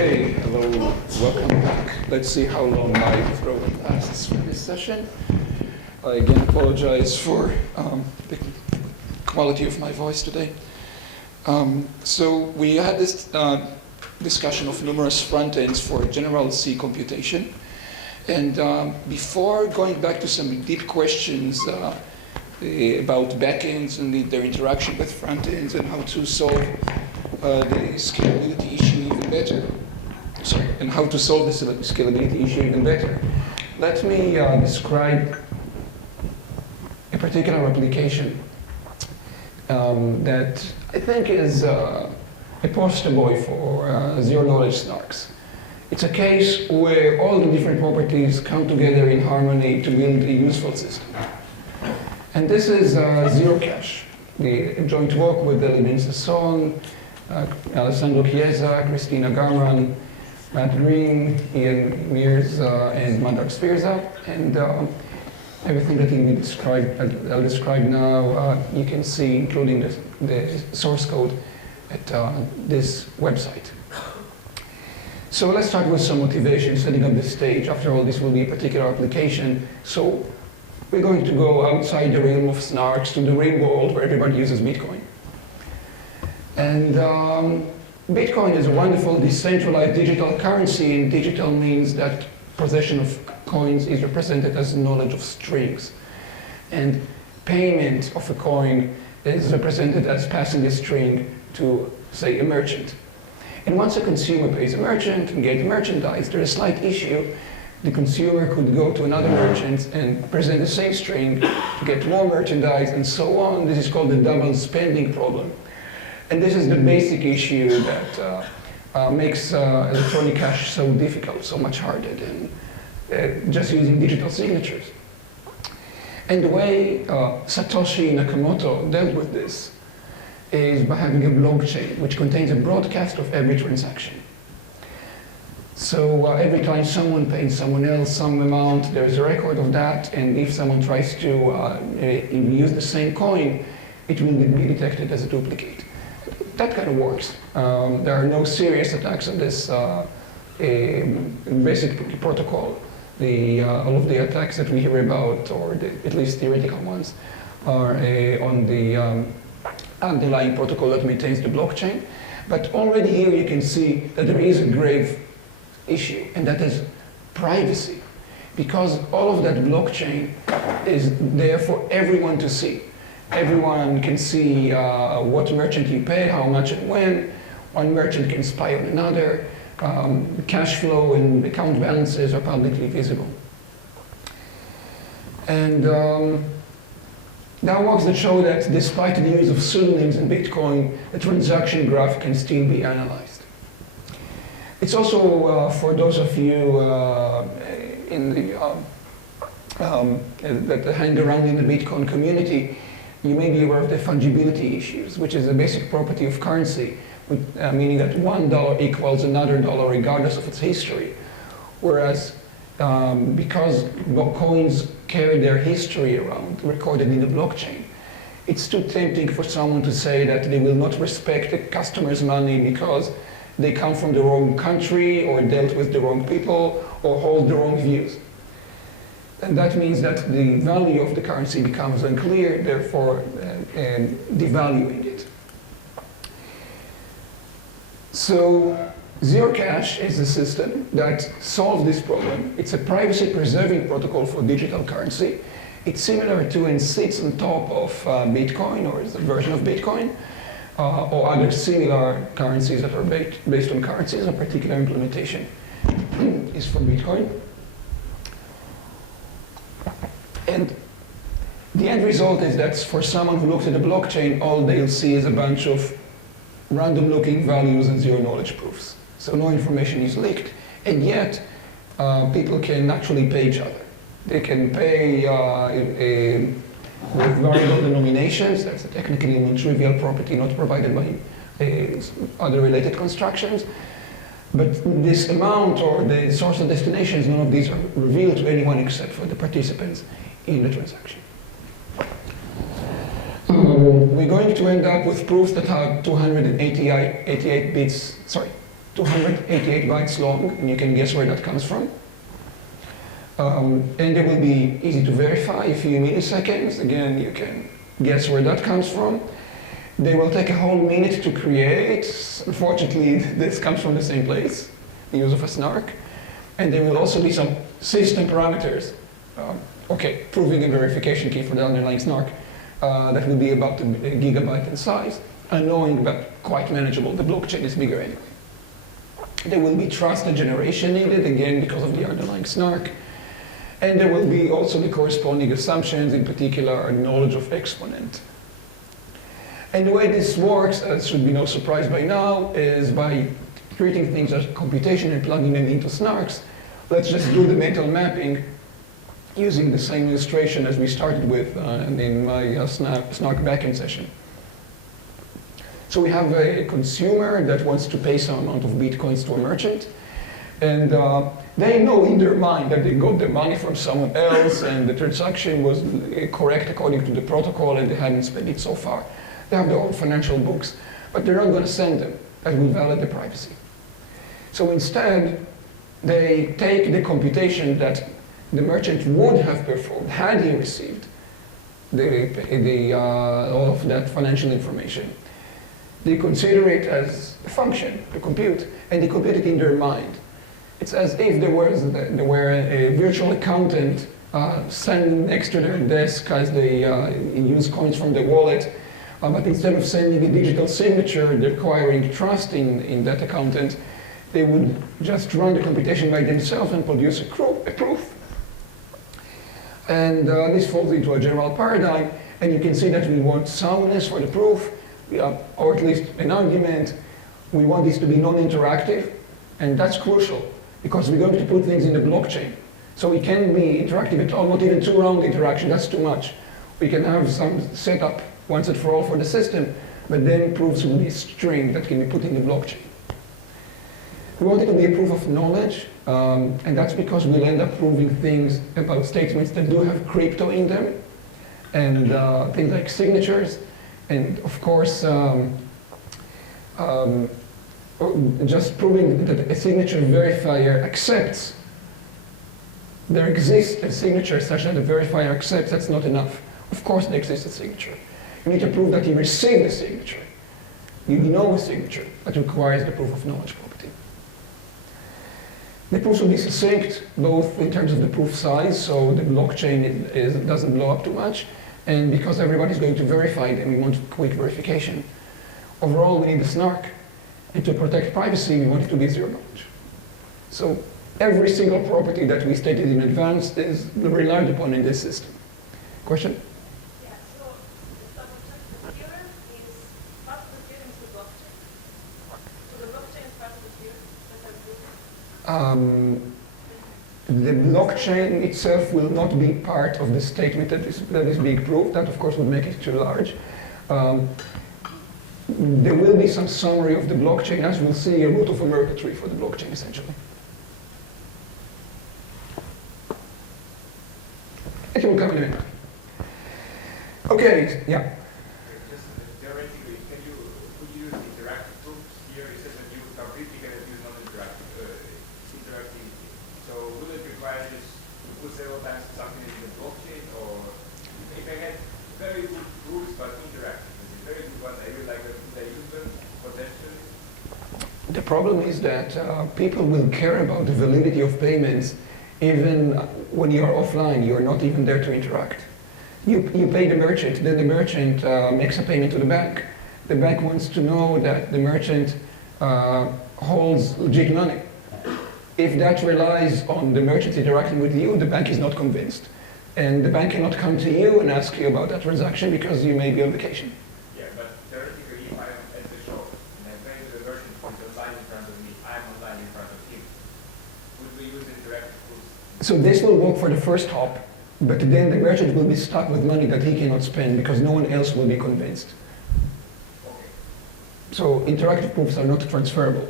Okay, hello, welcome back. Let's see how long my throat lasts for this session. I again apologize for the quality of my voice today. So we had this discussion of numerous front ends for general C computation. And before going back to some deep questions about backends and their interaction with front ends and how to solve the scalability issue even better, and how to solve the scalability issue even better, let me describe a particular application that I think is a poster boy for zero-knowledge SNARKs. It's a case where all the different properties come together in harmony to build a useful system. And this is Zerocash, the joint work with Levin Sasson, Alessandro Chiesa, Christina Garman, Matt Green, Ian Mears, and Mandar Spirza. And everything that will be described, I'll describe now, you can see, including the source code at this website. So let's start with some motivation, setting up the stage. After all, this will be a particular application. So we're going to go outside the realm of SNARKs to the real world where everybody uses Bitcoin. And Bitcoin is a wonderful decentralized digital currency, and digital means that possession of coins is represented as knowledge of strings. And payment of a coin is represented as passing a string to, say, a merchant. And once a consumer pays a merchant and gets merchandise, there's a slight issue. The consumer could go to another merchant and present the same string to get more merchandise and so on. This is called the double spending problem. And this is the basic issue that makes electronic cash so difficult, so much harder than just using digital signatures. And the way Satoshi Nakamoto dealt with this is by having a blockchain which contains a broadcast of every transaction. So every time someone pays someone else some amount, there is a record of that, and if someone tries to use the same coin, it will be detected as a duplicate. That kind of works. There are no serious attacks on this basic protocol. All of the attacks that we hear about, or at least theoretical ones, are on the underlying protocol that maintains the blockchain. But already here you can see that there is a grave issue, and that is privacy. Because all of that blockchain is there for everyone to see. Everyone can see what merchant you pay, how much and when. One merchant can spy on another. Cash flow and account balances are publicly visible. And there are works that show that despite the use of pseudonyms in Bitcoin, the transaction graph can still be analyzed. It's also, for those of you in the, that hang around in the Bitcoin community, you may be aware of the fungibility issues, which is a basic property of currency, meaning that $1 equals another dollar regardless of its history. Whereas because coins carry their history around, recorded in the blockchain, it's too tempting for someone to say that they will not respect the customer's money because they come from the wrong country, or dealt with the wrong people, or hold the wrong views. And that means that the value of the currency becomes unclear, therefore devaluing it. So Zerocash is a system that solves this problem. It's a privacy-preserving protocol for digital currency. It's similar to and sits on top of Bitcoin, or is a version of Bitcoin, or other similar currencies that are based on currencies. A particular implementation is for Bitcoin. And the end result is that for someone who looks at the blockchain, all they'll see is a bunch of random-looking values and zero-knowledge proofs. So no information is leaked, and yet people can actually pay each other. They can pay with variable denominations. That's a technically non-trivial property not provided by other related constructions. But this amount or the source and destinations, none of these are revealed to anyone except for the participants in the transaction. We're going to end up with proofs that have 288 bits, sorry, 288 bytes long, and you can guess where that comes from. And they will be easy to verify, a few milliseconds. Again, you can guess where that comes from. They will take a whole minute to create. Unfortunately, this comes from the same place, the use of a SNARK. And there will also be some system parameters. Proving a verification key for the underlying SNARK that will be about a gigabyte in size, annoying but quite manageable. The blockchain is bigger anyway. There will be trusted generation needed, again, because of the underlying SNARK. And there will be also the corresponding assumptions, in particular, knowledge of exponent. And the way this works, as should be no surprise by now, is by treating things as computation and plugging them into SNARKs. Let's just do the mental mapping using the same illustration as we started with in my SNARK backend session. So we have a consumer that wants to pay some amount of bitcoins to a merchant, and they know in their mind that they got the money from someone else and the transaction was correct according to the protocol and they haven't spent it so far. They have their own financial books, but they're not going to send them. That will violate the privacy. So instead, they take the computation that the merchant would have performed had he received all of that financial information. They consider it as a function to compute, and they compute it in their mind. It's as if there were a virtual accountant standing next to their desk as they use coins from the wallet, but instead of sending a digital signature requiring trust in that accountant, they would just run the computation by themselves and produce a proof. And this falls into a general paradigm, and you can see that we want soundness for the proof, or at least an argument. We want this to be non-interactive, and that's crucial, because we're going to put things in the blockchain. So it can be interactive at all, not even two-round interaction, that's too much. We can have some setup once and for all for the system, but then proofs will be a string that can be put in the blockchain. We want it to be a proof of knowledge, and that's because we'll end up proving things about statements that do have crypto in them, and things like signatures, and of course, just proving that a signature verifier accepts. There exists a signature such that the verifier accepts, that's not enough. Of course there exists a signature. You need to prove that you received the signature. You know a signature, that requires the proof of knowledge property. The proofs will be succinct, both in terms of the proof size, so the blockchain doesn't blow up too much, and because everybody's going to verify them, we want quick verification. Overall, we need a SNARK, and to protect privacy, we want it to be zero knowledge. So every single property that we stated in advance is relied upon in this system. Question? Yeah, so the theorem is part of the theorem is the blockchain. So the blockchain is part of the theorem that I'm proving? The blockchain itself will not be part of the statement that is being proved. That, of course, would make it too large. There will be some summary of the blockchain, as we'll see, a root of a Merkle tree for the blockchain, essentially. It will come in a minute. Okay, yeah. Just theoretically, could you use interactive proofs here? You said that you completely cannot use non-interactive interactivity. So will it require just to put several times something in the blockchain, or if I had very good proofs but interactive, very good one, I really like that, could I use them potentially? The problem is that people will care about the validity of payments even when you are offline. You are not even there to interact. You pay the merchant, then the merchant makes a payment to the bank. The bank wants to know that the merchant holds legit money. If that relies on the merchant interacting with you, the bank is not convinced. And the bank cannot come to you and ask you about that transaction because you may be on vacation. Yeah, but theoretically, if I'm at the shop and I'm paying to the merchant who is online in front of me, I'm online in front of him, would we use interactive proofs? So this will work for the first hop, but then the merchant will be stuck with money that he cannot spend because no one else will be convinced. Okay. So interactive proofs are not transferable.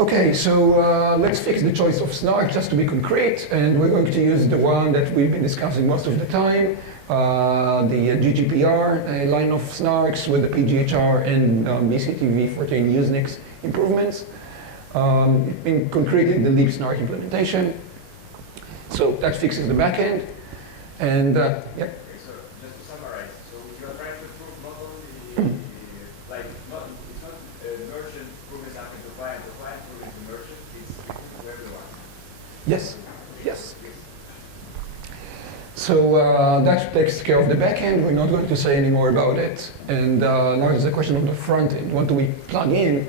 Okay, so let's fix the choice of SNARK just to be concrete, and we're going to use the one that we've been discussing most of the time, the GGPR line of SNARKs with the PGHR and BCTV14 Usenix improvements. In concretely, the leap SNARK implementation. So that fixes the backend, and yeah. Okay, so just to summarize, so you are trying to prove not only like it's not merchant proving something to client proving to merchant, it's to everyone. Yes, yes. So that takes care of the backend. We're not going to say any more about it. And now there's a question of the front end. What do we plug in?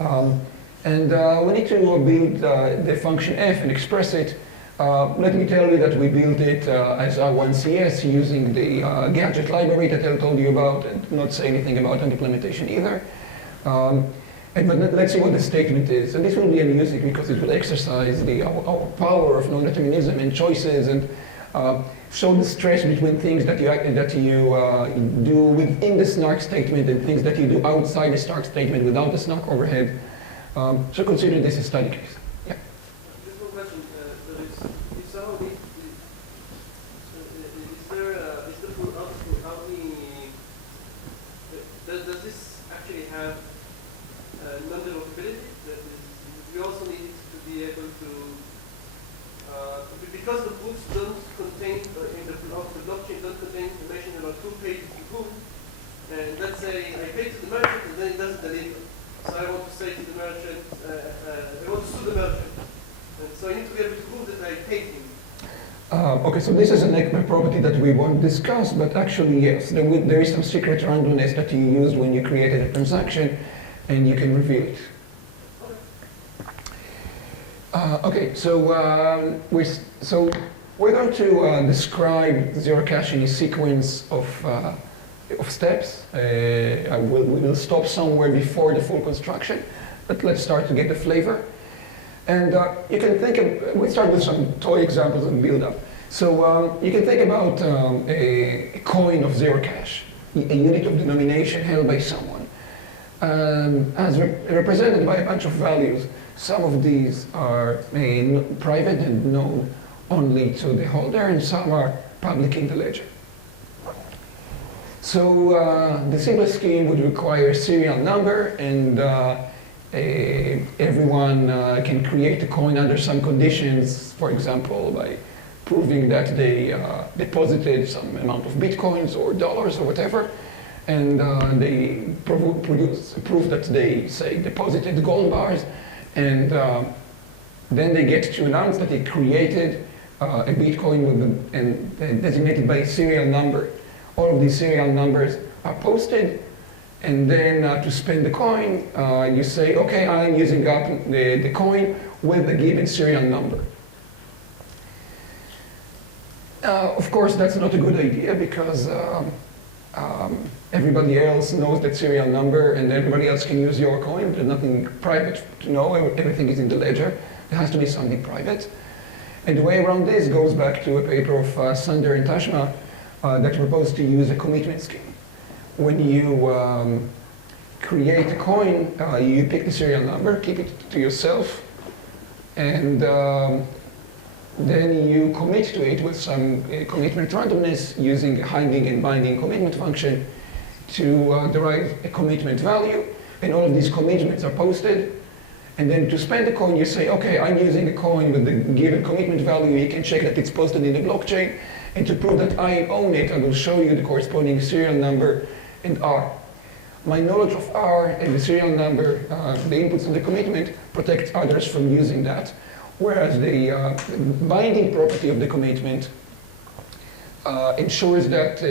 We need to build the function f and express it. Let me tell you that we built it as R1CS using the gadget library that I told you about, and not say anything about an implementation either. But let's see what the statement is. And this will be amusing because it will exercise our power of non-determinism and choices, and show the stress between things that you do within the SNARK statement and things that you do outside the SNARK statement without the SNARK overhead. So consider this a study case. Yeah. Just one question. If someone is does this actually have non-developability? We also need it to be able to, because the proofs don't contain, in the blockchain don't contain information about who paid to whom, and let's say I paid to the merchant and then it doesn't deliver. So I want to say to the merchant, I want to sue the merchant. And so I need to be able to prove that I paid him. Okay, so this is a property that we won't discuss, but actually, yes, there is some secret randomness that you used when you created a transaction, and you can reveal it. Okay, so we're going to describe Zerocash in a sequence of steps. We will stop somewhere before the full construction, but let's start to get the flavor. And you can think of, we'll start with some toy examples and build up. So you can think about a coin of Zerocash, a unit of denomination held by someone, as represented by a bunch of values. Some of these are private and known only to the holder, and some are public in the ledger. So the simplest scheme would require a serial number, and everyone can create a coin under some conditions, for example, by proving that they deposited some amount of bitcoins or dollars or whatever, and they produce proof that they, say, deposited gold bars, and then they get to announce that they created a bitcoin with and designated by a serial number. All of these serial numbers are posted, and then to spend the coin, you say, okay, I'm using up the coin with a given serial number. Of course, that's not a good idea because everybody else knows that serial number, and everybody else can use your coin. There's nothing private to know. Everything is in the ledger. There has to be something private. And the way around this goes back to a paper of Sander and Tashma that proposed to use a commitment scheme. When you create a coin, you pick the serial number, keep it to yourself, and then you commit to it with some commitment randomness using a hiding and binding commitment function to derive a commitment value. And all of these commitments are posted. And then to spend the coin, you say, okay, I'm using a coin with the given commitment value. You can check that it's posted in the blockchain. And to prove that I own it, I will show you the corresponding serial number and R. My knowledge of R and the serial number, the inputs of the commitment, protects others from using that. Whereas the binding property of the commitment ensures that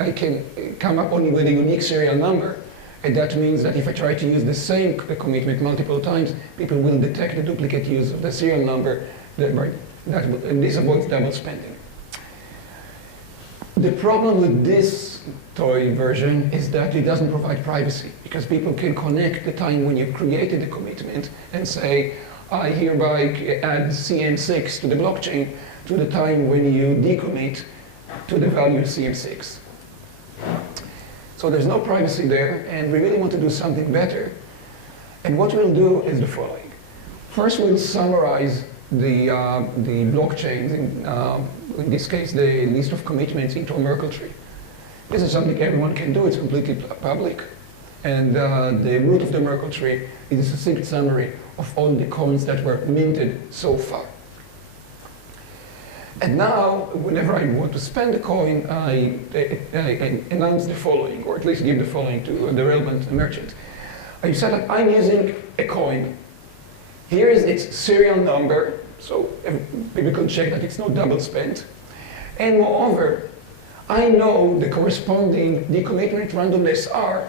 I can come up only with a unique serial number. And that means that if I try to use the same commitment multiple times, people will detect the duplicate use of the serial number, and this avoids double spending. The problem with this toy version is that it doesn't provide privacy, because people can connect the time when you created the commitment and say, I hereby add CM6 to the blockchain to the time when you decommit to the value CM6. So there's no privacy there, and we really want to do something better. And what we'll do is the following. First, we'll summarize the blockchains, in this case, the list of commitments into a Merkle tree. This is something everyone can do. It's completely public. And the root of the Merkle tree is a succinct summary of all the coins that were minted so far. And now, whenever I want to spend a coin, I announce the following, or at least give the following to the relevant merchant. I say that I'm using a coin. Here is its serial number, so people can check that it's not double spent. And moreover, I know the corresponding decommitment randomness R,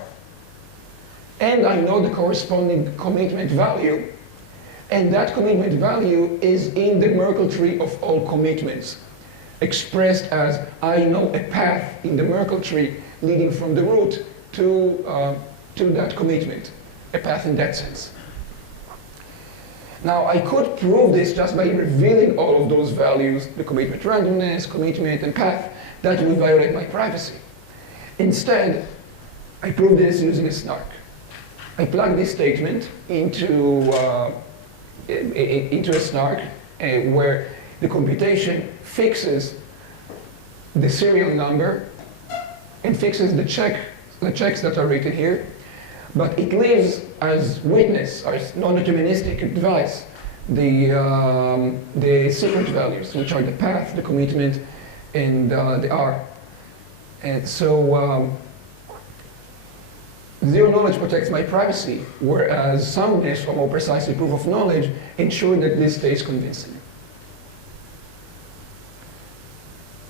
and I know the corresponding commitment value, and that commitment value is in the Merkle tree of all commitments, expressed as I know a path in the Merkle tree leading from the root to that commitment, a path in that sense. Now, I could prove this just by revealing all of those values, the commitment randomness, commitment, and path. That would violate my privacy. Instead, I prove this using a SNARK. I plug this statement into a SNARK where the computation fixes the serial number and fixes the checks that are written here, but it leaves as witness, as non-deterministic advice, the secret values, which are the path, the commitment, and the R. And so zero knowledge protects my privacy, whereas soundness, or more precisely proof of knowledge, ensure that this stays convincing.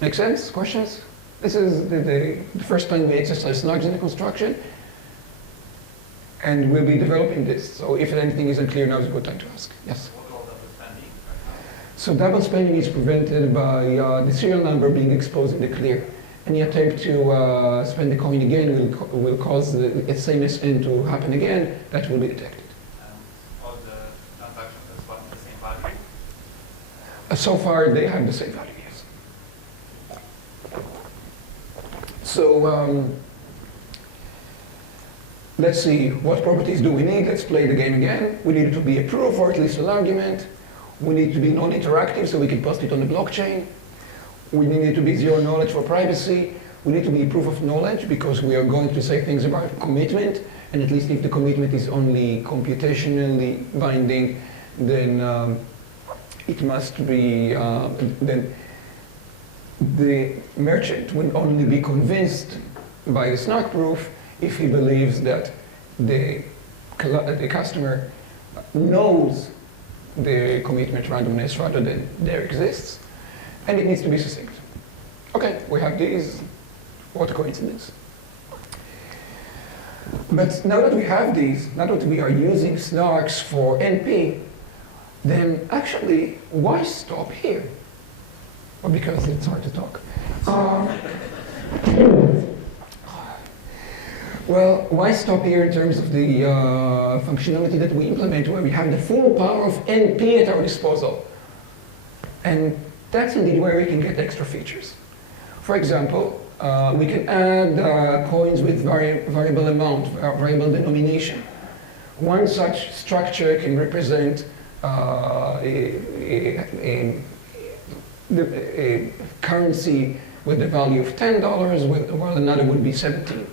Make sense? Questions? This is the first time we exercise SNARKs in the construction, and we'll be developing this. So if anything isn't clear, now is a good time to ask. Yes? What about double spending? So double spending is prevented by the serial number being exposed in the clear. Any attempt to spend the coin again will cause the same SN to happen again. That will be detected. All the transactions have the same value? So far, they have the same value, yes. So let's see, what properties do we need? Let's play the game again. We need it to be a proof, or at least an argument. We need to be non-interactive, so we can post it on the blockchain. We need it to be zero knowledge for privacy. We need to be proof of knowledge, because we are going to say things about commitment, and at least if the commitment is only computationally binding, then it must be, then the merchant will only be convinced by the SNARK proof if he believes that the customer knows the commitment randomness rather than there exists. And it needs to be succinct. Okay, we have these. What a coincidence. But now that we have these, now that we are using SNARKs for NP, then actually, why stop here? Well, because it's hard to talk. Well, why stop here in terms of the functionality that we implement, where we have the full power of NP at our disposal? And that's indeed where we can get extra features. For example, we can add coins with variable amount, variable denomination. One such structure can represent a currency with the value of $10, while another would be 17.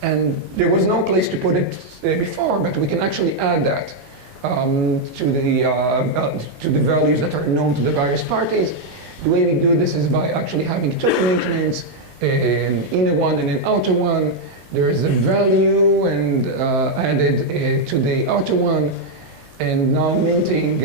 And there was no place to put it before, but we can actually add that to the values that are known to the various parties. The way we do this is by actually having two commitments, an inner one and an outer one. There is a value and added to the outer one, and now minting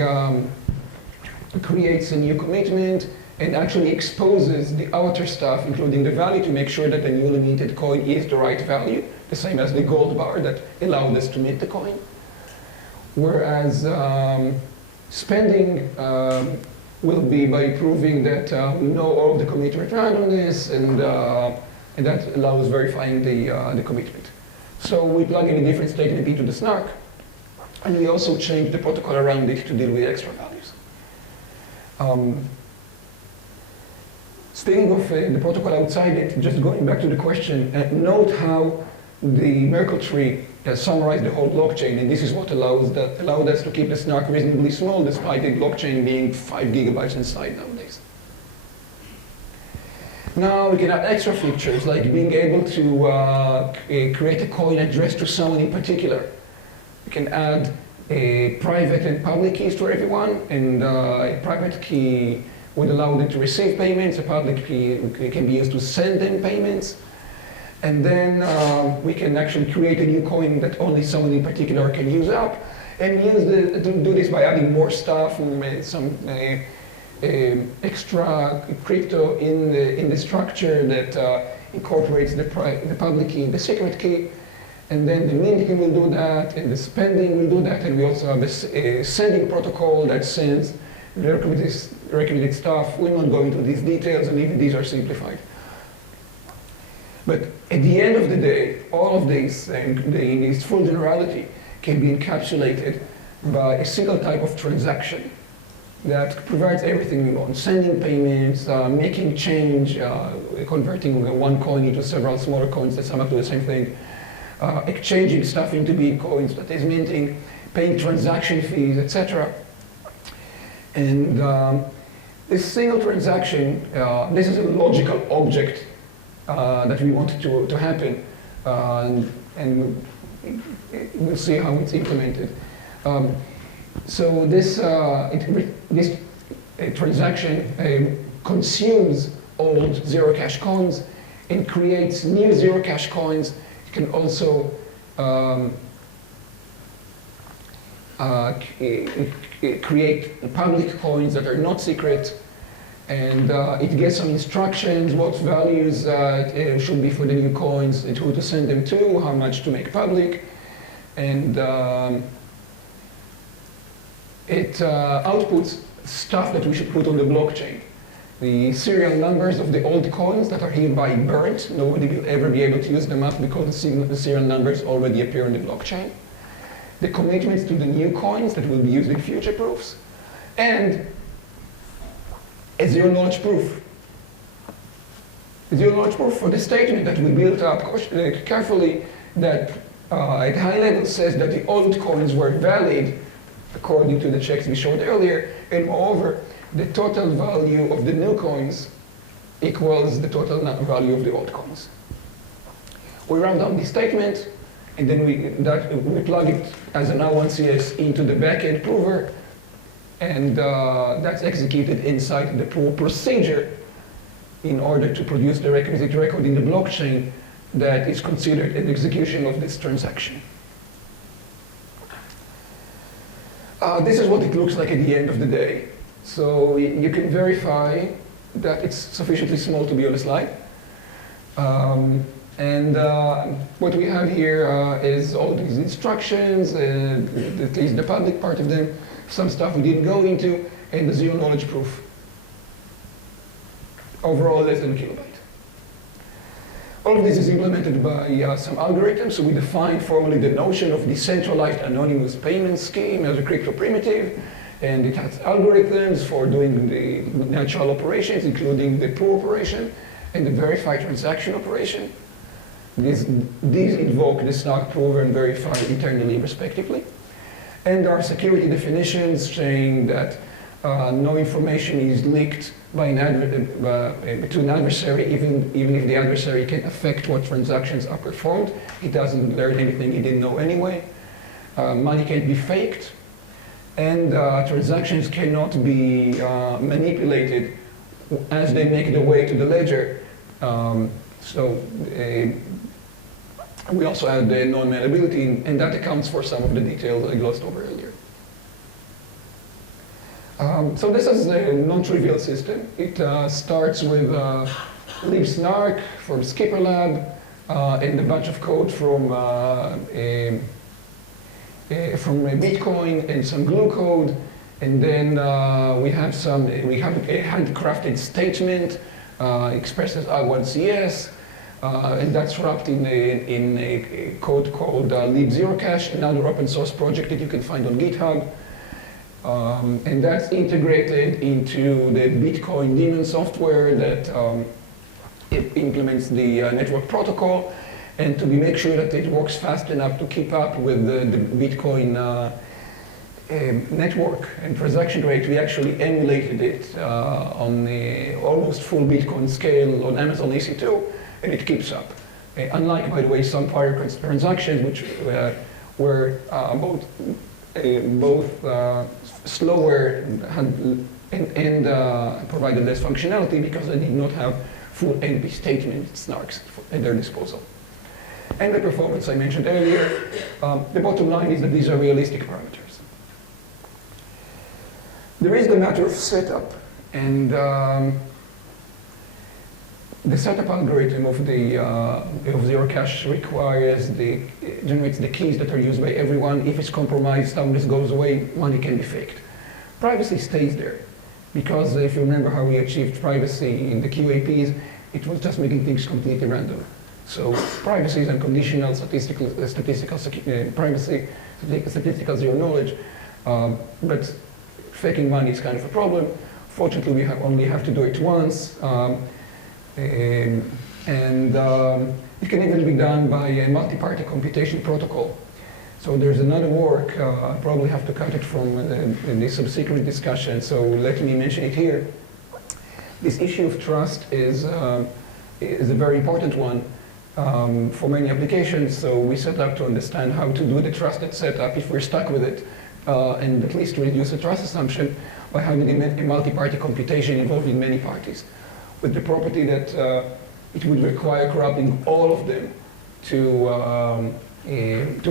creates a new commitment and actually exposes the outer stuff, including the value, to make sure that the newly minted coin is the right value, the same as the gold bar that allowed us to mint the coin. Whereas spending will be by proving that we know all of the commitment randomness, and that allows verifying the commitment. So we plug in a different statement into the SNARK, and we also change the protocol around it to deal with extra values. Speaking of the protocol outside it, just going back to the question, note how the Merkle tree has summarized the whole blockchain, and this is what allowed us to keep the SNARK reasonably small, despite the blockchain being 5 gigabytes inside nowadays. Now we can add extra features, like being able to create a coin addressed to someone in particular. We can add private and public keys for everyone, and a private key would allow them to receive payments, a public key can be used to send them payments, and then we can actually create a new coin that only someone in particular can use up, and do this by adding more stuff, some extra crypto in the structure that incorporates the public key, the secret key, and then the minting will do that, and the spending will do that, and we also have a sending protocol that sends the requisite stuff. We're not going into these details, and even these are simplified. But at the end of the day, all of these, in its full generality, can be encapsulated by a single type of transaction that provides everything we want: sending payments, making change, converting one coin into several smaller coins that sum up to the same thing, exchanging stuff into bitcoins, that is minting, paying transaction fees, etc. And this single transaction, this is a logical object that we want to happen, and we'll see how it's implemented. So this transaction consumes old Zerocash coins and creates new Zerocash coins. It can also create public coins that are not secret, and it gets some instructions, what values should be for the new coins, and who to send them to, how much to make public, and it outputs stuff that we should put on the blockchain. The serial numbers of the old coins that are hereby burnt, nobody will ever be able to use them up because the serial numbers already appear on the blockchain. The commitments to the new coins that will be used in future proofs, and a zero-knowledge proof. A zero-knowledge proof for the statement that we built up carefully that at high level says that the old coins were valid according to the checks we showed earlier, and moreover, the total value of the new coins equals the total value of the old coins. We round down this statement, and then we plug it as an R1CS into the backend prover, and that's executed inside the proof procedure in order to produce the requisite record in the blockchain that is considered an execution of this transaction. This is what it looks like at the end of the day. So you can verify that it's sufficiently small to be on a slide. What we have here is all these instructions, at least the public part of them, some stuff we didn't go into, and the zero-knowledge proof. Overall, less than a kilobyte. All of this is implemented by some algorithms. So we define formally the notion of decentralized anonymous payment scheme as a crypto primitive, and it has algorithms for doing the natural operations, including the proof operation and the verify transaction operation. These invoke the SNARK prover and verify internally, respectively. And there are security definitions saying that no information is leaked by to an adversary, even if the adversary can affect what transactions are performed. He doesn't learn anything he didn't know anyway. Money can't be faked, and transactions cannot be manipulated as they make their way to the ledger. We also add the non-malleability, and that accounts for some of the details I glossed over earlier. So this is a non-trivial system. It starts with libsnark from Skipper Lab and a bunch of code from Bitcoin and some glue code, and then we have a handcrafted statement expressed as R1CS, and that's wrapped in a code called libzerocash, another open source project that you can find on GitHub. And that's integrated into the Bitcoin daemon software that it implements the network protocol. And to make sure that it works fast enough to keep up with the Bitcoin network and transaction rate, we actually emulated it on the almost full Bitcoin scale on Amazon EC2, and it keeps up. Unlike, by the way, some prior transactions, which were both slower and provided less functionality because they did not have full NP statement SNARKs at their disposal. And the performance I mentioned earlier, the bottom line is that these are realistic parameters. There is the matter of setup, and the setup algorithm of Zerocash generates the keys that are used by everyone. If it's compromised, soundness goes away, money can be faked. Privacy stays there, because if you remember how we achieved privacy in the QAPs, it was just making things completely random. So privacy is unconditional, statistical privacy, statistical zero knowledge, but faking money is kind of a problem. Fortunately, we only have to do it once, and it can even be done by a multi-party computation protocol. So there's another work, I probably have to cut it from the subsequent discussion, so let me mention it here. This issue of trust is a very important one for many applications, so we set out to understand how to do the trusted setup if we're stuck with it, and at least reduce the trust assumption by having a multi-party computation involving many parties, with the property that it would require corrupting all of them to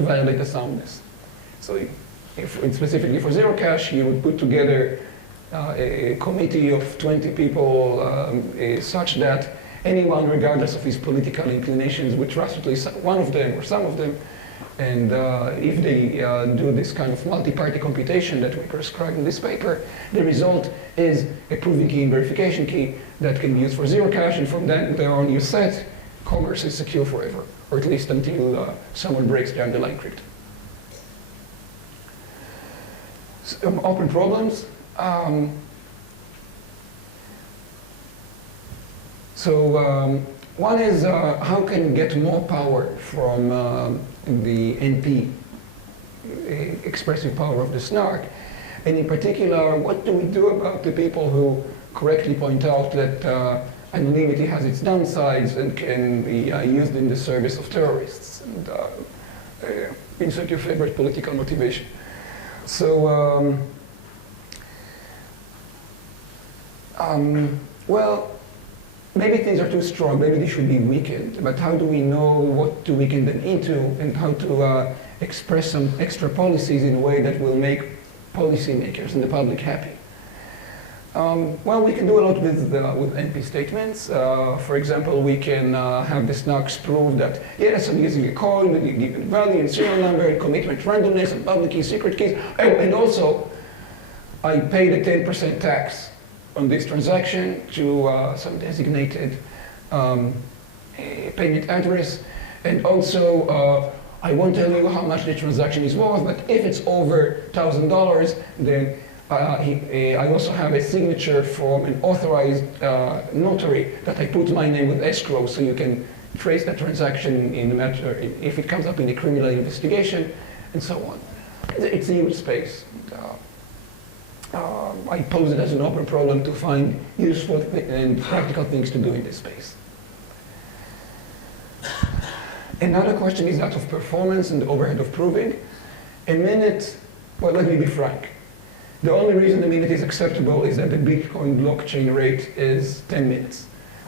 violate the soundness. So specifically for Zerocash, you would put together a committee of 20 people such that anyone, regardless of his political inclinations, would trust at least one of them or some of them. And if they do this kind of multi-party computation that we prescribe in this paper, the result is a proving key and verification key that can be used for Zerocash, and from then on you set, commerce is secure forever, or at least until someone breaks the underlying crypto. Some open problems. One is how can you get more power from the NP, expressive power of the SNARK? And in particular, what do we do about the people who correctly point out that anonymity has its downsides and can be used in the service of terrorists? And insert your favorite political motivation. So, well, maybe things are too strong, maybe they should be weakened, but how do we know what to weaken them into and how to express some extra policies in a way that will make policymakers and the public happy? Well, we can do a lot with NP statements. For example, we can have the SNARKs prove that, yes, I'm using a coin with a given value and serial number and commitment randomness and public keys, secret keys, and also I paid a 10% tax on this transaction to some designated payment address. And also, I won't tell you how much the transaction is worth, but if it's over $1,000, then I also have a signature from an authorized notary that I put my name with escrow, so you can trace that transaction in the matter if it comes up in a criminal investigation, and so on. It's a huge space. I pose it as an open problem to find useful and practical things to do in this space. Another question is that of performance and the overhead of proving. A minute, well, let me be frank. The only reason a minute is acceptable is that the Bitcoin blockchain rate is 10 minutes.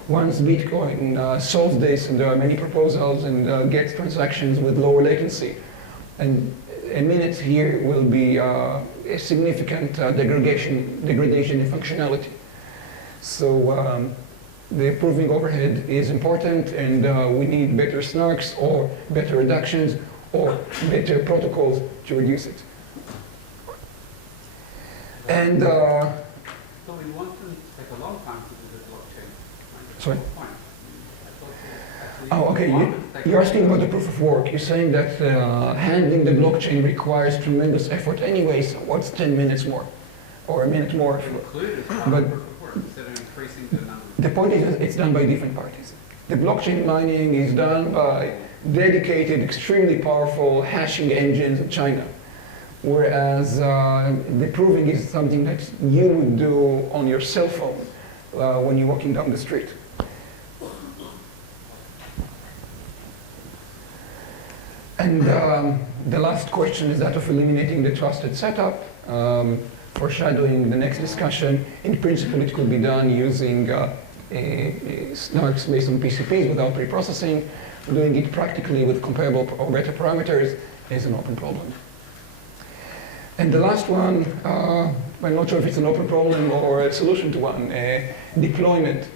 Once Bitcoin solves this, and there are many proposals, and gets transactions with lower latency, and a minute here will be a significant degradation in functionality. So the proving overhead is important, and we need better SNARKs or better reductions or better protocols to reduce it. And so we want to take a long time to do the blockchain. Right? Sorry? Point. Oh, okay. You're asking about the proof of work. You're saying that handling the blockchain requires tremendous effort anyway, so what's 10 minutes more? Or a minute more? Included as part of proof of work instead of increasing the number. The point is that it's done by different parties. The blockchain mining is done by dedicated, extremely powerful hashing engines in China. Whereas the proving is something that you would do on your cell phone when you're walking down the street. And the last question is that of eliminating the trusted setup. Foreshadowing the next discussion, in principle it could be done using SNARKs based on PCPs without preprocessing. Doing it practically with comparable or better parameters is an open problem. And the last one, I'm not sure if it's an open problem or a solution to one, deployment.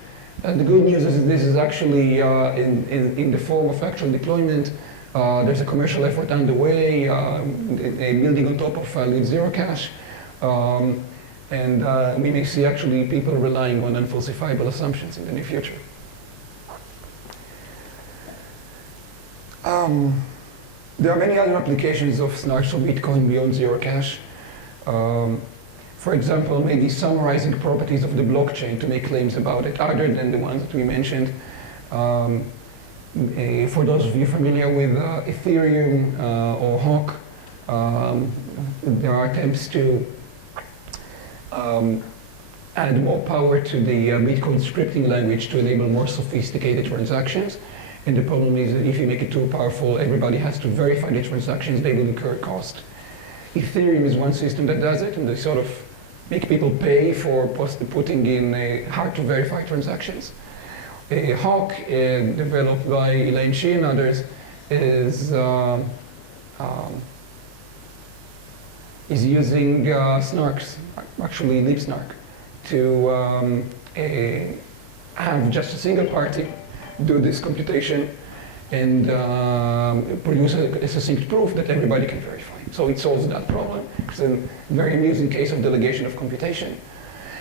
The good news is this is actually in the form of actual deployment. There's a commercial effort underway, building on top of Zerocash. And we may see actually people relying on unfalsifiable assumptions in the near future. There are many other applications of SNARKs for Bitcoin beyond Zerocash. For example, maybe summarizing properties of the blockchain to make claims about it, other than the ones that we mentioned. For those of you familiar with Ethereum or Hawk, there are attempts to add more power to the Bitcoin scripting language to enable more sophisticated transactions. And the problem is that if you make it too powerful, everybody has to verify the transactions, they will incur cost. Ethereum is one system that does it, and they sort of make people pay for putting in hard to verify transactions. Hawk, developed by Elaine Shih and others, is using SNARKs, actually LeapSNARK, to have just a single party do this computation and produce a succinct proof that everybody can verify. So it solves that problem. It's a very amusing case of delegation of computation.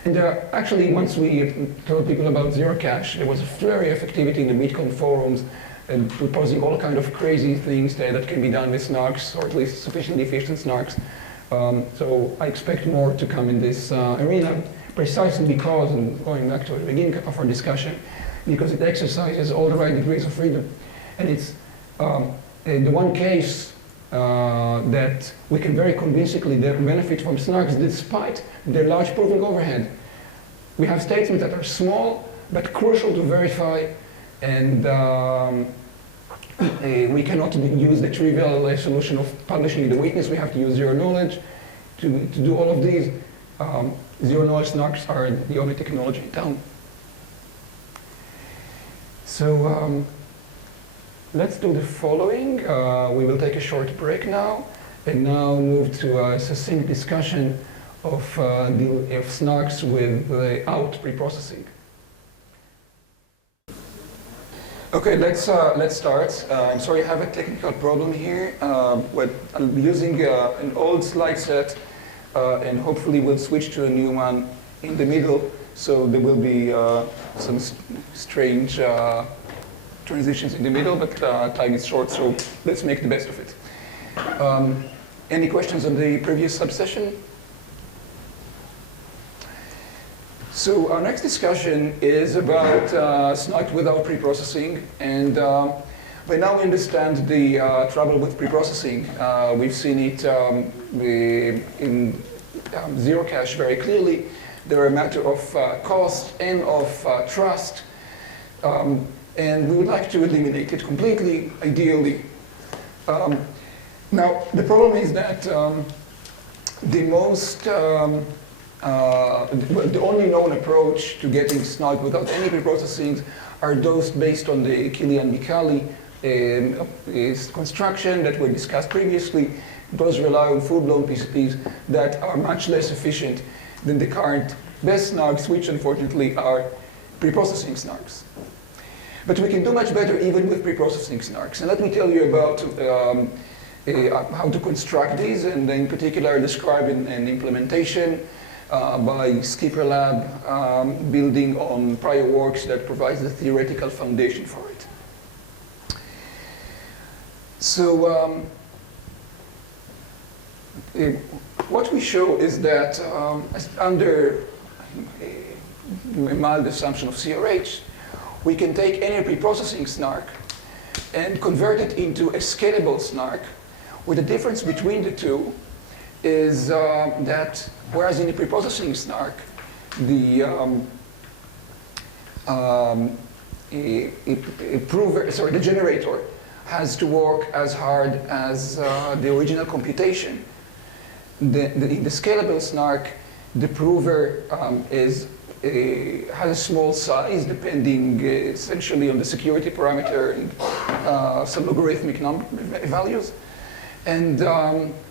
And actually, once we told people about Zerocash, there was a flurry of activity in the Bitcoin forums and proposing all kind of crazy things that can be done with SNARKs, or at least sufficiently efficient SNARKs. So I expect more to come in this arena, precisely because, and going back to the beginning of our discussion, because it exercises all the right degrees of freedom. And it's the one case that we can very convincingly benefit from SNARKs despite their large proving overhead. We have statements that are small but crucial to verify, and we cannot use the trivial solution of publishing the witness. We have to use zero knowledge to do all of these. Zero knowledge SNARKs are the only technology in town. So let's do the following. We will take a short break now, and now move to a succinct discussion of SNARKs without preprocessing. Okay, let's start. I'm sorry, I have a technical problem here. But I'll be using an old slide set, and hopefully we'll switch to a new one in the middle. So there will be some strange transitions in the middle, but time is short, so let's make the best of it. Any questions on the previous subsession? So our next discussion is about SNARK without preprocessing, and by now we understand the trouble with preprocessing. We've seen it in Zerocash very clearly. They're a matter of cost and of trust, and we would like to eliminate it completely, ideally. Now, the problem is that the only known approach to getting SNARK without any preprocessing are those based on the Kilian-Mikali construction that were discussed previously. Those rely on full-blown PCPs that are much less efficient than the current best SNARKs, which unfortunately are preprocessing SNARKs. But we can do much better even with preprocessing SNARKs. And let me tell you about how to construct these, and in particular describe an implementation by Skipper Lab, building on prior works that provides the theoretical foundation for it. So what we show is that under a mild assumption of CRH, we can take any preprocessing SNARK and convert it into a scalable SNARK, where the difference between the two is that whereas in the preprocessing SNARK, the the generator has to work as hard as the original computation. In the scalable SNARK, the prover has a small size depending essentially on the security parameter and some logarithmic values. And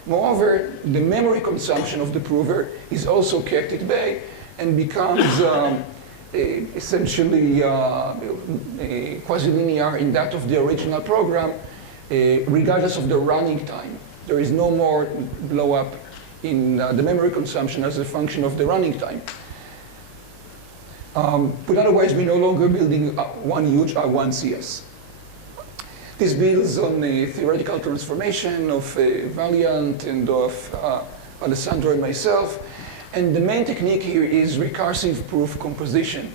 moreover, the memory consumption of the prover is also kept at bay and becomes essentially quasi-linear in that of the original program, regardless of the running time. There is no more blow up in the memory consumption as a function of the running time. But otherwise, we're no longer building one huge R1CS. This builds on a theoretical transformation of Valiant and of Alessandro and myself. And the main technique here is recursive proof composition,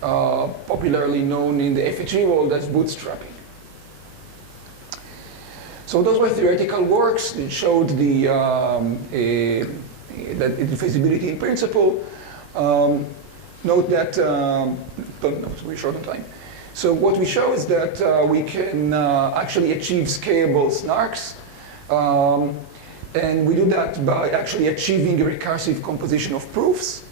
popularly known in the FHE world as bootstrapping. So those were theoretical works that showed the feasibility in principle. Note that, we're short on time. So what we show is that we can actually achieve scalable SNARKs. And we do that by actually achieving a recursive composition of proofs.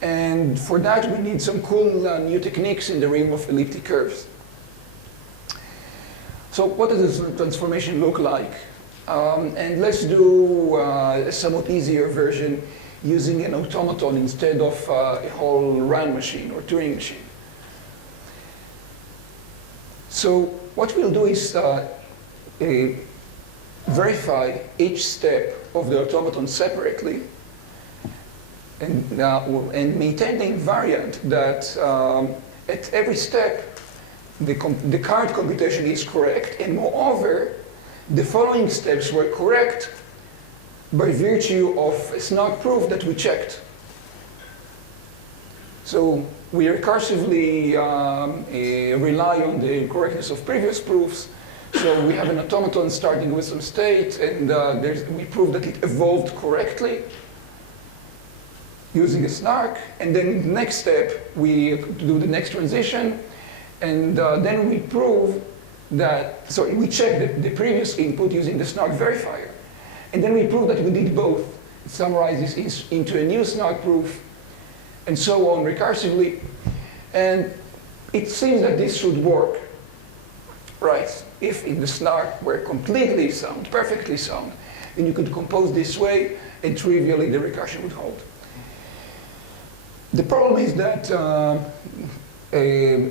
And for that, we need some cool new techniques in the realm of elliptic curves. So what does this transformation look like? And let's do a somewhat easier version using an automaton instead of a whole RAM machine or Turing machine. So what we'll do is verify each step of the automaton separately and maintain the invariant that at every step the current computation is correct, and moreover the following steps were correct by virtue of a SNARK proof that we checked. So we recursively rely on the correctness of previous proofs. So we have an automaton starting with some state, and we prove that it evolved correctly using a SNARK. And then in the next step, we do the next transition, and then we prove that, sorry, we check the previous input using the SNARK verifier. And then we prove that we did both. It summarizes into a new SNARK proof, and so on recursively. And it seems that this should work, right? If in the SNARK were completely sound, perfectly sound, then you could compose this way, and trivially the recursion would hold. The problem is that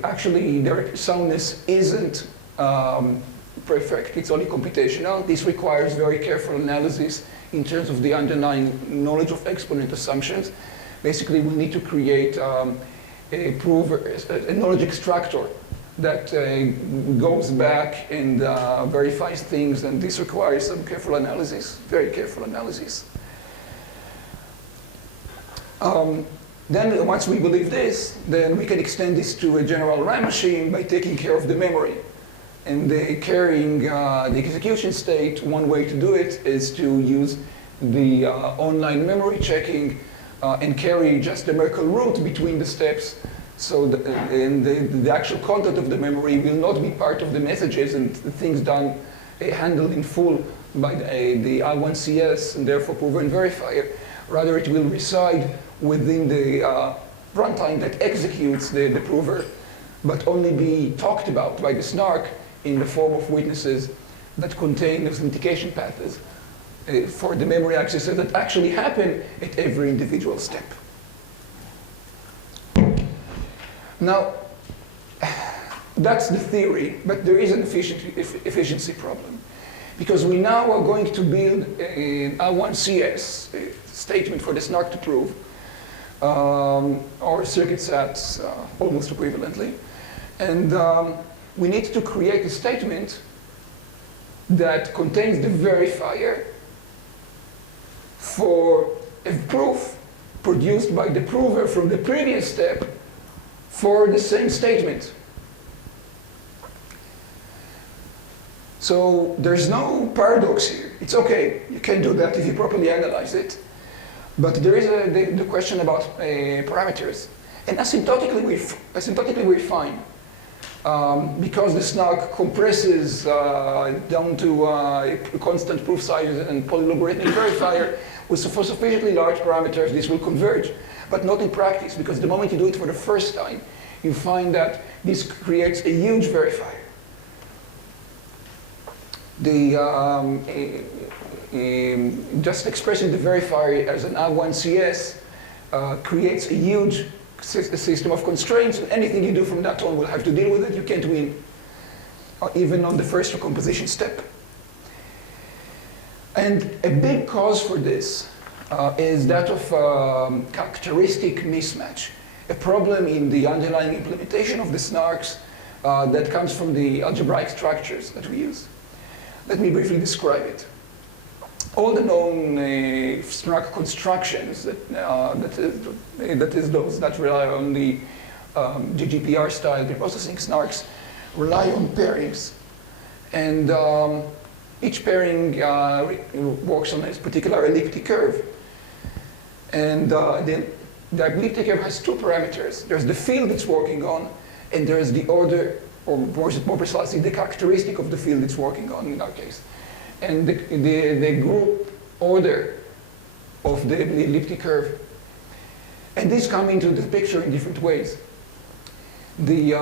actually the soundness isn't perfect, it's only computational. This requires very careful analysis in terms of the underlying knowledge of exponent assumptions. Basically, we need to create a knowledge extractor that goes back and verifies things, and this requires some careful analysis, very careful analysis. Then once we believe this, then we can extend this to a general RAM machine by taking care of the memory. And carrying the execution state, one way to do it is to use the online memory checking and carry just the Merkle root between the steps. So the actual content of the memory will not be part of the messages and the things done, handled in full by the I1CS and therefore prover and verifier. Rather, it will reside within the runtime that executes the prover, but only be talked about by the SNARK in the form of witnesses that contain authentication paths for the memory accesses that actually happen at every individual step. Now, that's the theory, but there is an efficiency problem. Because we now are going to build an I1CS statement for the SNARK to prove, or circuit sats almost equivalently. And we need to create a statement that contains the verifier for a proof produced by the prover from the previous step for the same statement. So there's no paradox here. It's okay, you can do that if you properly analyze it. But there is the question about parameters. And asymptotically we're fine. Because the SNARK compresses down to constant proof sizes and polylogarithmic verifier, with sufficiently large parameters, this will converge. But not in practice, because the moment you do it for the first time, you find that this creates a huge verifier. Just expressing the verifier as an A1CS creates a huge system of constraints, and anything you do from that on will have to deal with it. You can't win, even on the first recomposition step. And a big cause for this is that of characteristic mismatch, a problem in the underlying implementation of the SNARKs that comes from the algebraic structures that we use. Let me briefly describe it. All the known SNARK constructions, that is those that rely on the GGPR style preprocessing SNARKs, rely on pairings. And each pairing works on a particular elliptic curve. And the elliptic curve has two parameters. There's the field it's working on, and there's the order, or more precisely, the characteristic of the field it's working on in our case. And the group order of the elliptic curve. And these come into the picture in different ways. The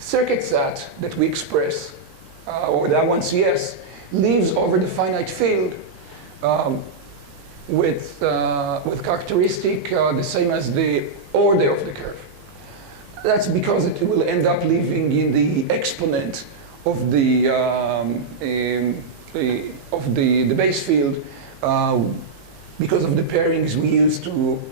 circuit set that we express, or the A1CS, lives over the finite field with characteristic the same as the order of the curve. That's because it will end up living in the exponent of the base field because of the pairings we use to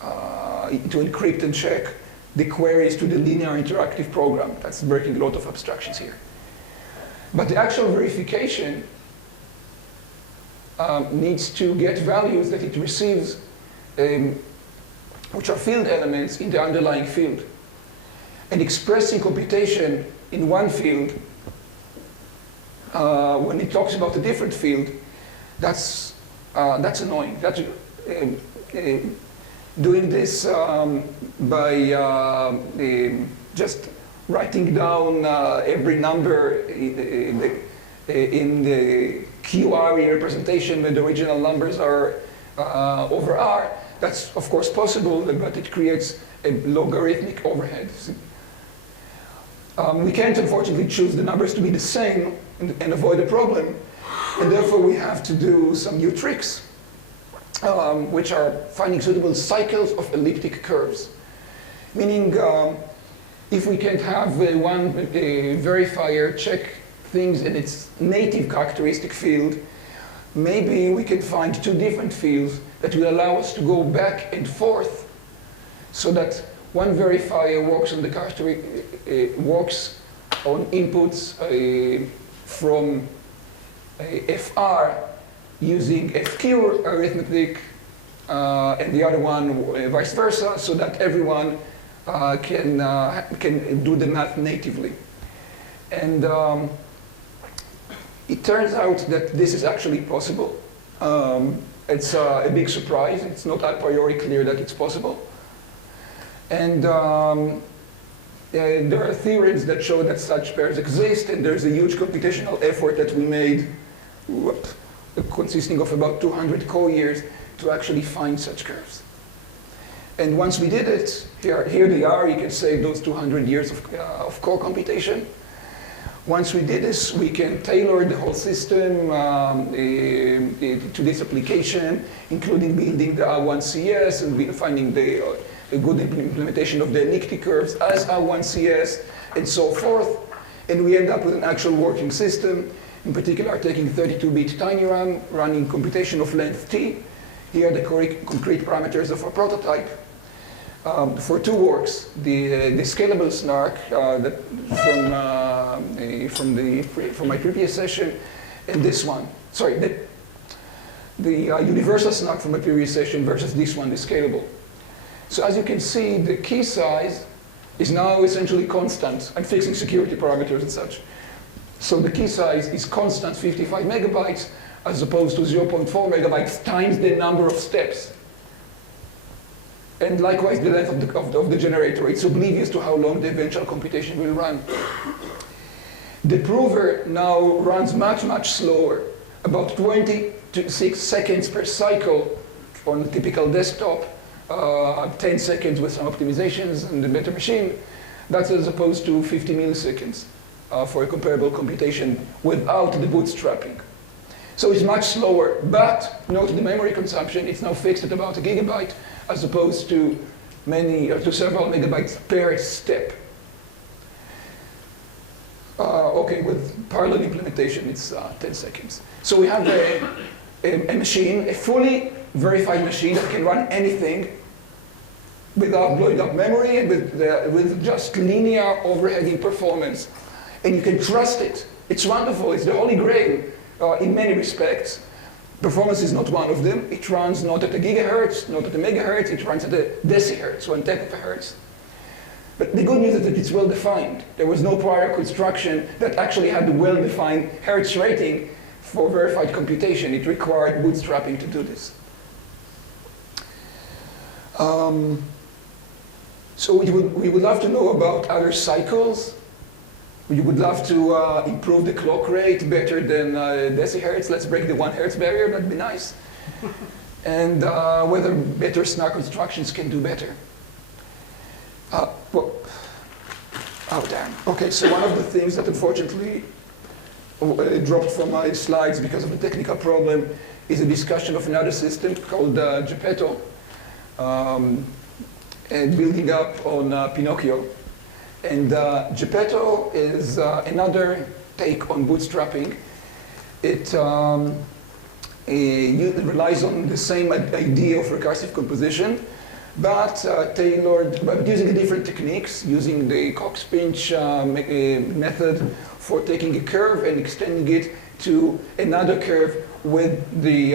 encrypt and check the queries to the linear interactive program. That's breaking a lot of abstractions here. But the actual verification needs to get values that it receives, which are field elements in the underlying field. And expressing computation in one field, when it talks about a different field, that's annoying. That's, doing this by just writing down every number in the QR representation when the original numbers are over R. That's of course possible, but it creates a logarithmic overhead. We can't unfortunately choose the numbers to be the same and avoid a problem, and therefore we have to do some new tricks, which are finding suitable cycles of elliptic curves. Meaning, if we can't have one verifier check things in its native characteristic field, maybe we can find two different fields that will allow us to go back and forth, so that one verifier works on the works on inputs from FR using FQ arithmetic, and the other one vice versa, so that everyone can do the math natively. And it turns out that this is actually possible. It's a big surprise. It's not a priori clear that it's possible. And there are theorems that show that such pairs exist, and there's a huge computational effort that we made, consisting of about 200 co-years, to actually find such curves. And once we did it, here they are. You can save those 200 years of core computation. Once we did this, we can tailor the whole system to this application, including building the A1CS and finding a good implementation of the elliptic curves as A1CS and so forth. And we end up with an actual working system, in particular taking 32-bit tiny RAM, running computation of length t. Here are the concrete parameters of a prototype. For two works, the scalable SNARK from my previous session, and this one. Sorry, the universal SNARK from my previous session versus this one, the scalable. So as you can see, the key size is now essentially constant. I'm fixing security parameters and such. So the key size is constant 55 megabytes as opposed to 0.4 megabytes times the number of steps. And likewise, the length of the generator. It's oblivious to how long the eventual computation will run. The prover now runs much, much slower, about 26 seconds per cycle on a typical desktop, 10 seconds with some optimizations and the better machine. That's as opposed to 50 milliseconds for a comparable computation without the bootstrapping. So it's much slower, but note the memory consumption, it's now fixed at about 1 gigabyte as opposed to several megabytes per step. Okay, with parallel implementation, it's 10 seconds. So we have a machine, a fully verified machine that can run anything without blowing up memory and with just linear overheading performance. And you can trust it. It's wonderful. It's the holy grail in many respects. Performance is not one of them. It runs not at a gigahertz, not at a megahertz. It runs at a decihertz, 1/10 of a hertz. But the good news is that it's well defined. There was no prior construction that actually had the well-defined hertz rating for verified computation. It required bootstrapping to do this. So we would love to know about other cycles. We would love to improve the clock rate better than decihertz. Let's break the 1 hertz barrier, that'd be nice. And whether better SNARK constructions can do better. Well, oh damn. Okay, so one of the things that unfortunately dropped from my slides because of a technical problem is a discussion of another system called Geppetto, and building up on Pinocchio. And Geppetto is another take on bootstrapping. It relies on the same idea of recursive composition, but tailored, but using different techniques, using the Cox-Pinch method for taking a curve and extending it to another curve with the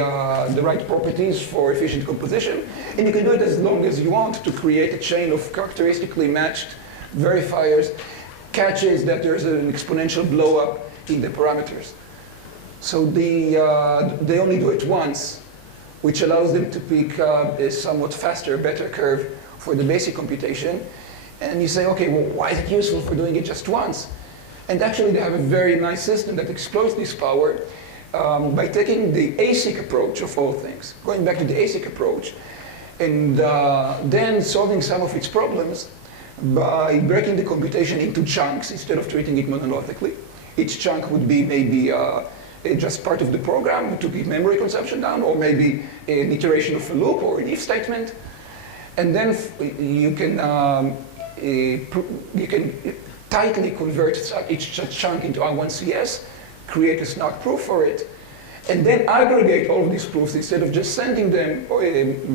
right properties for efficient composition. And you can do it as long as you want to create a chain of characteristically matched verifiers, catches that there's an exponential blow up in the parameters. So they only do it once, which allows them to pick a somewhat faster, better curve for the basic computation. And you say, okay, well, why is it useful for doing it just once? And actually, they have a very nice system that exploits this power by taking the ASIC approach of all things, going back to the ASIC approach, and then solving some of its problems by breaking the computation into chunks instead of treating it monolithically. Each chunk would be maybe just part of the program to keep memory consumption down, or maybe an iteration of a loop or an if statement. And then you can tightly convert each chunk into R1CS, create a SNARK proof for it, and then aggregate all of these proofs instead of just sending them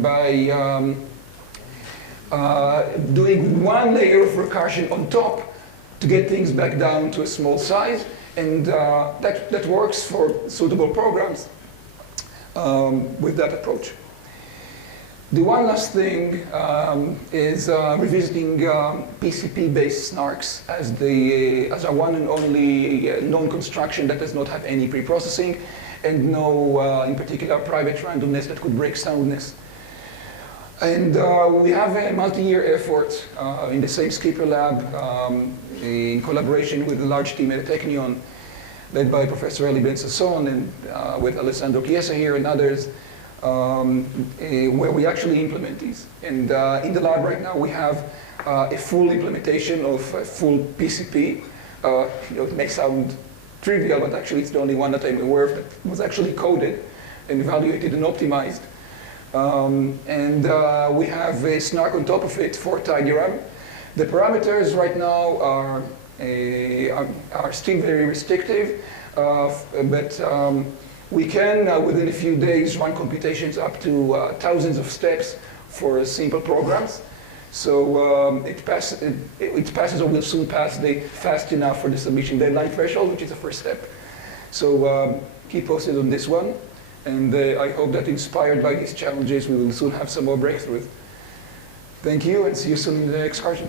by doing one layer of recursion on top to get things back down to a small size. And that works for suitable programs with that approach. The one last thing is revisiting PCP-based SNARKs as our one and only known construction that does not have any pre-processing and no, in particular, private randomness that could break soundness. And we have a multi-year effort in the same Skipper lab in collaboration with a large team at Technion, led by Professor Eli Ben-Sasson and with Alessandro Chiesa here and others, where we actually implement these. And in the lab right now, we have a full implementation of a full PCP. It may sound trivial, but actually it's the only one that I'm aware of that was actually coded and evaluated and optimized. We have a SNARK on top of it for TidyRAM. The parameters right now are still very restrictive, but we can, within a few days, run computations up to thousands of steps for simple programs. So it passes or will soon pass the fast enough for the submission deadline threshold, which is the first step. So keep posted on this one. And I hope that inspired by these challenges, we will soon have some more breakthroughs. Thank you, and see you soon in the excursion.